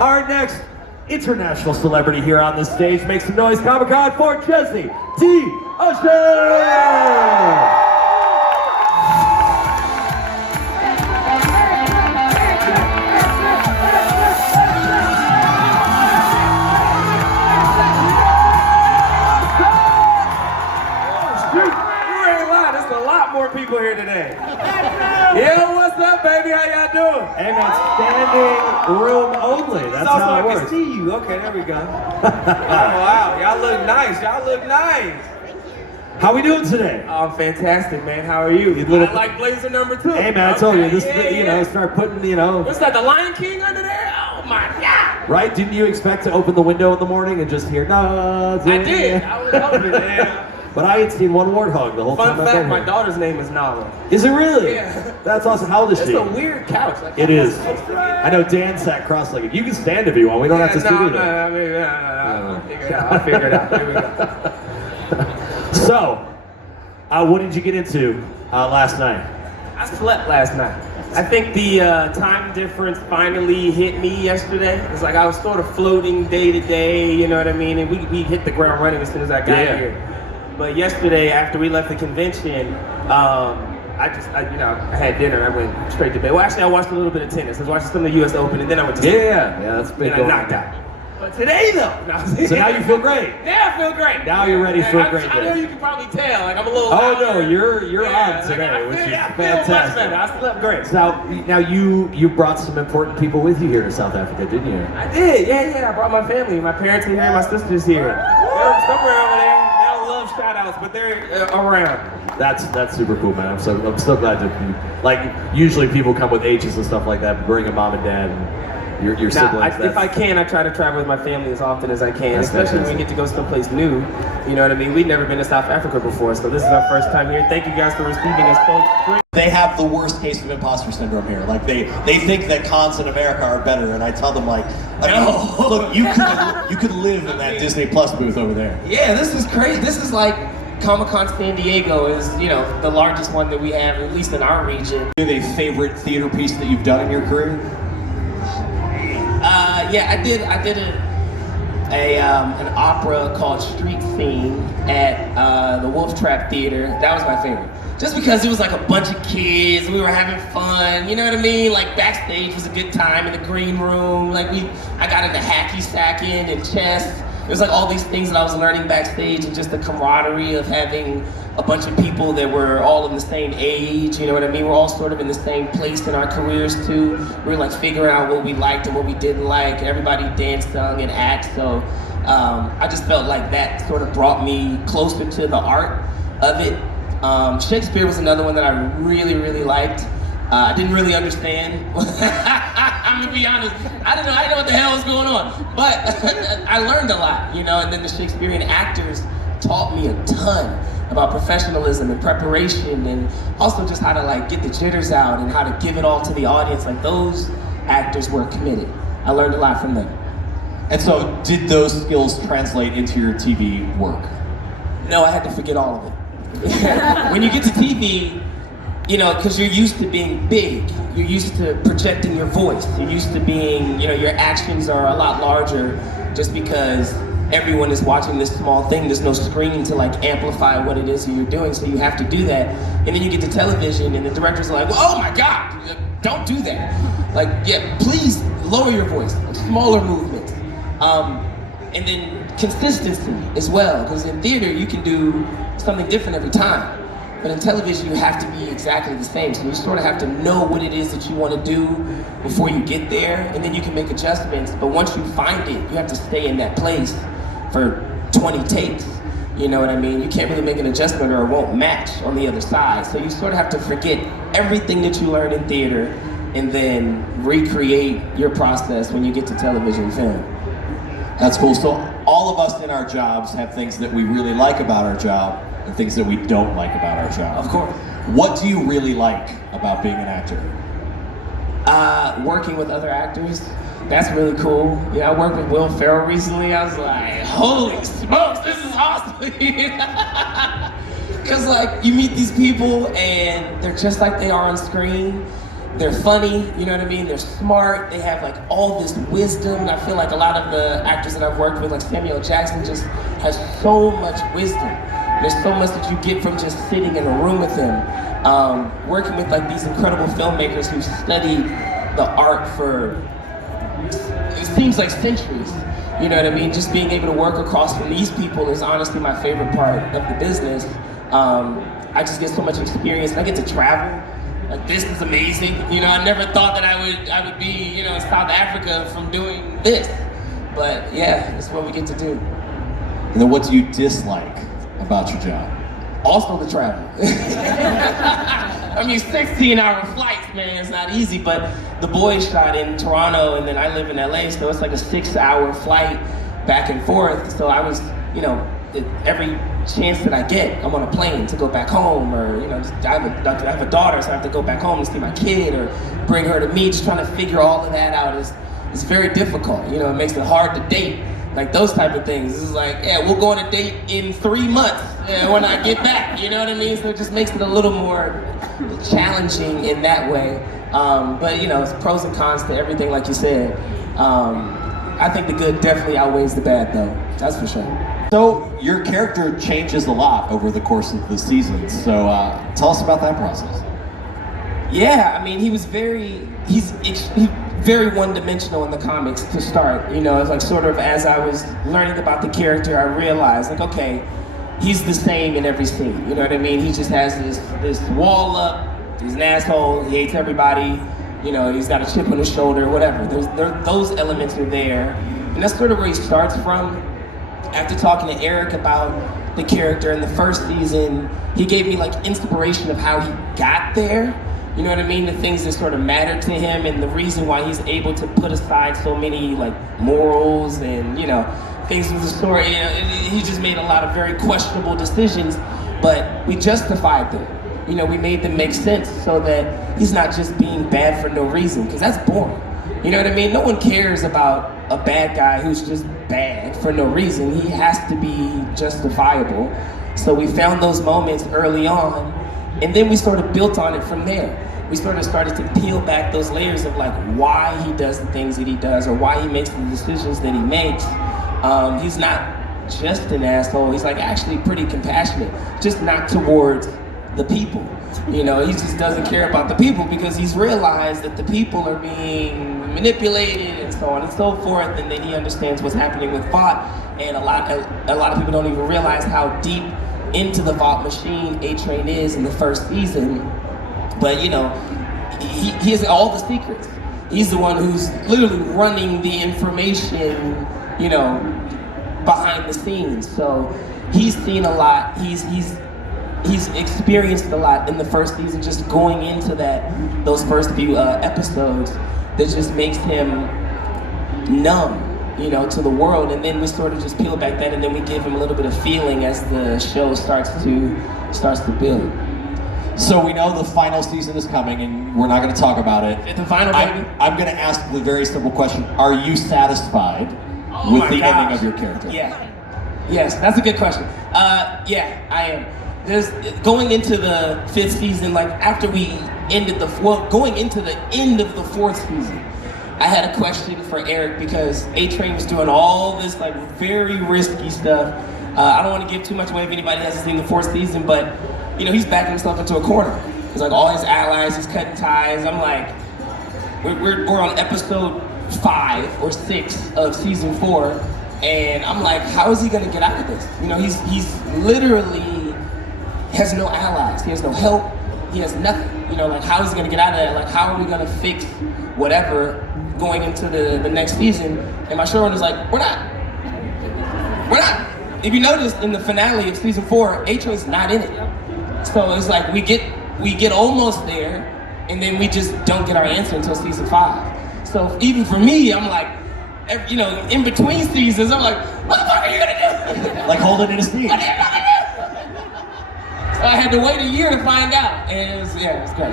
Our next international celebrity here on this stage, make some noise, Comic-Con, for Jessie T. Usher! More people here today. Yo, what's up, baby? How y'all doing? And it's standing room only. That's how it works. I can see you. Okay, there we go. Oh, wow. Y'all look nice. Y'all look nice. How we doing today? Oh, I'm fantastic, man. How are you? I like blazer number 2. Hey, man, I told you. This, start putting, What's that, the Lion King under there? Oh, my God. Right? Didn't you expect to open the window in the morning and just hear, no? I did. I was hoping, man. But I ain't seen one warthog the whole time. Fun fact, my daughter's name is Nala. Is it really? Yeah. That's awesome. How old is she? It's a weird couch. Like, it is. I know Dan sat cross-legged. You can stand if you want. We don't have to sit either. I'll figure it out. Here we go. So, what did you get into last night? I slept last night. I think the time difference finally hit me yesterday. It's like I was sort of floating day to day, you know what I mean? And we hit the ground running as soon as I got here. But yesterday, after we left the convention, I had dinner. I went straight to bed. Well, actually, I watched a little bit of tennis. I was watching some of the U.S. Open, and then I went to sleep. Yeah, that's big. And I knocked out. But today, though. So now you feel great. Yeah, I feel great. Now you're ready for a great day. I know you can probably tell. Like I'm a little. Oh no, you're on today, which is fantastic. I slept great. So now you brought some important people with you here to South Africa, didn't you? I did. Yeah. I brought my family. My parents are here. My sister's here. They're somewhere over there. Shout outs, but they're around. That's super cool, man. I'm so glad to be, like, usually people come with H's and stuff like that, but bring a mom and dad and your siblings. If I can, I try to travel with my family as often as I can, especially when we get to go someplace new. You know what I mean? We've never been to South Africa before, so this is our first time here. Thank you guys for receiving us, folks. They have the worst case of imposter syndrome here. Like they think that cons in America are better, and I tell them like, look, you could live in that Disney Plus booth over there. Yeah, this is crazy. This is like Comic-Con San Diego is, the largest one that we have, at least in our region. Do you have a favorite theater piece that you've done in your career? Yeah, I did an opera called Street Scene at the Wolf Trap Theater. That was my favorite. Just because it was like a bunch of kids, we were having fun, you know what I mean? Like backstage was a good time in the green room. Like I got into hacky sacking and chess. It was like all these things that I was learning backstage, and just the camaraderie of having a bunch of people that were all in the same age, you know what I mean? We're all sort of in the same place in our careers too. We were like figuring out what we liked and what we didn't like. Everybody danced, sung, and acted, so I just felt like that sort of brought me closer to the art of it. Shakespeare was another one that I really, really liked. I didn't really understand. I'm gonna be honest. I didn't know what the hell was going on. But I learned a lot, and then the Shakespearean actors taught me a ton about professionalism and preparation, and also just how to like get the jitters out and how to give it all to the audience. Like those actors were committed. I learned a lot from them. And so did those skills translate into your TV work? No, I had to forget all of it. When you get to TV, because you're used to being big, you're used to projecting your voice, you're used to being, your actions are a lot larger just because everyone is watching this small thing. There's no screen to like amplify what it is that you're doing, so you have to do that. And then you get to television and the directors are like, well, oh my God, don't do that. Like, yeah, please lower your voice, like, smaller movements. And then consistency as well, because in theater you can do something different every time. But in television, you have to be exactly the same. So you sort of have to know what it is that you want to do before you get there, and then you can make adjustments. But once you find it, you have to stay in that place for 20 takes. You know what I mean? You can't really make an adjustment or it won't match on the other side. So you sort of have to forget everything that you learned in theater and then recreate your process when you get to television film. That's cool. So all of us in our jobs have things that we really like about our job and things that we don't like about our job. Of course. What do you really like about being an actor? Working with other actors. That's really cool. Yeah, I worked with Will Ferrell recently. I was like, holy smokes, this is awesome. Because like you meet these people and they're just like they are on screen. They're funny, you know what I mean? They're smart. They have like all this wisdom. And I feel like a lot of the actors that I've worked with, like Samuel Jackson, just has so much wisdom. There's so much that you get from just sitting in a room with him. Working with like these incredible filmmakers who studied the art for, it seems like centuries. You know what I mean? Just being able to work across from these people is honestly my favorite part of the business. I just get so much experience, and I get to travel. Like, this is amazing. You know, I never thought that I would be, you know, in South Africa from doing this. But yeah, it's what we get to do. And then what do you dislike about your job? Also the travel. I mean, 16-hour flights, man, it's not easy, but the boys shot in Toronto, and then I live in LA, so it's like a 6-hour flight back and forth. So I was, you know, every chance that I get, I'm on a plane to go back home, or, you know, I have a daughter, so I have to go back home to see my kid, or bring her to me. Just trying to figure all of that out is very difficult. You know, it makes it hard to date. Like those type of things. It's like, yeah, we'll go on a date in 3 months when I get back, you know what I mean? So it just makes it a little more challenging in that way. But you know, it's pros and cons to everything, like you said. I think the good definitely outweighs the bad though, that's for sure. So your character changes a lot over the course of the season. So tell us about that process. Yeah, I mean, he's very one-dimensional in the comics to start. You know, it's like sort of as I was learning about the character, I realized like, okay, he's the same in every scene. You know what I mean? He just has this wall up. He's an asshole. He hates everybody. You know, he's got a chip on his shoulder, whatever. Those elements are there, and that's sort of where he starts from. After talking to Eric about the character in the first season, he gave me like inspiration of how he got there. You know what I mean? The things that sort of matter to him, and the reason why he's able to put aside so many like morals and, you know, things in the story. You know, he just made a lot of very questionable decisions, but we justified them. You know, we made them make sense so that he's not just being bad for no reason, because that's boring. You know what I mean? No one cares about a bad guy who's just bad for no reason. He has to be justifiable. So we found those moments early on, and then we sort of built on it from there. We sort of started to peel back those layers of like why he does the things that he does, or why he makes the decisions that he makes. He's not just an asshole. He's like actually pretty compassionate, just not towards the people. You know, he just doesn't care about the people because he's realized that the people are being manipulated and so on and so forth, and then he understands what's happening with Vought, and a lot of people don't even realize how deep into the Vought machine A-Train is in the first season. But you know, he has all the secrets. He's the one who's literally running the information, you know, behind the scenes. So he's seen a lot. He's experienced a lot in the first season, just going into those first few episodes, that just makes him numb, you know, to the world. And then we sort of just peel back that, and then we give him a little bit of feeling as the show starts to build. So we know the final season is coming, and we're not going to talk about it. At the final, baby. I'm going to ask the very simple question: are you satisfied with the ending of your character? Yeah. Yes, that's a good question. Yeah, I am. Going into the 5th season, like after we ended going into the end of the 4th season, I had a question for Eric because A-Train was doing all this like very risky stuff. I don't want to give too much away if anybody hasn't seen the 4th season, but you know, he's backing himself into a corner. It's like all his allies, he's cutting ties. I'm like, we're on episode 5 or 6 of season 4, and I'm like, how is he gonna get out of this? You know, he's literally has no allies, he has no help, he has nothing. You know, like how is he gonna get out of that? Like how are we gonna fix whatever going into the next season? And my showrunner's like, we're not. If you notice in the finale of season 4, A-Train's not in it. So it's like we get almost there, and then we just don't get our answer until season 5. So even for me, I'm like, you know, in between seasons, I'm like, what the fuck are you gonna do? Like holding in a speech. What are you gonna do? So I had to wait a year to find out, and it was great.